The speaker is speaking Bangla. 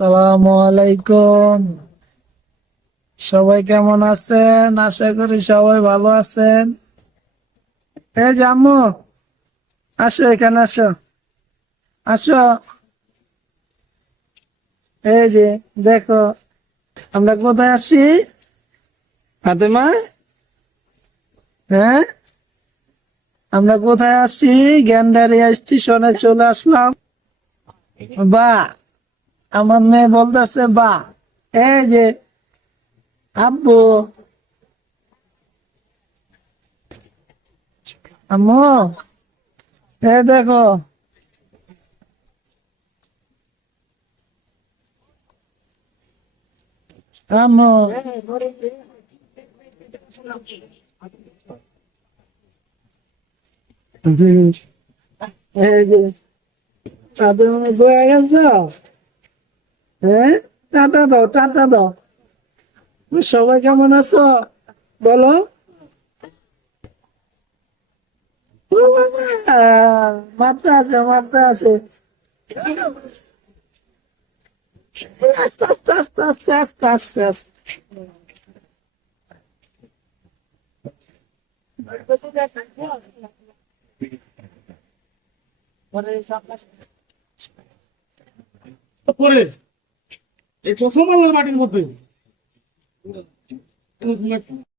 আসসালামু আলাইকুম। সবাই কেমন আছেন? আশা করি সবাই ভালো আছেন। এই জাম্মু, আসো এখানে আসো। আসো, এই যে দেখো আমরা কোথায় আসি। ফাতেমা, হ্যাঁ, আমরা কোথায় আসি? গ্যান্ডারিয়া স্টেশনে চলে আসলাম। বা, আমার মেয়ে বলতেছে বা। এই যে আব্বু, আম্মু, এই দেখো। আম্মু, এই যে ফাতেমা বয়ে গেছো। হ্যাঁ, টাটা দাও, টাটা দাও। সবাই কেমন আছো বলো। ও বাবা, মারতে আছে, মারতে আছে। আস্তে আস্তে আস্তে আস্তে আস্তে আস্তে আস্তে। পরে এই প্রথম মারলো মাটির মধ্যে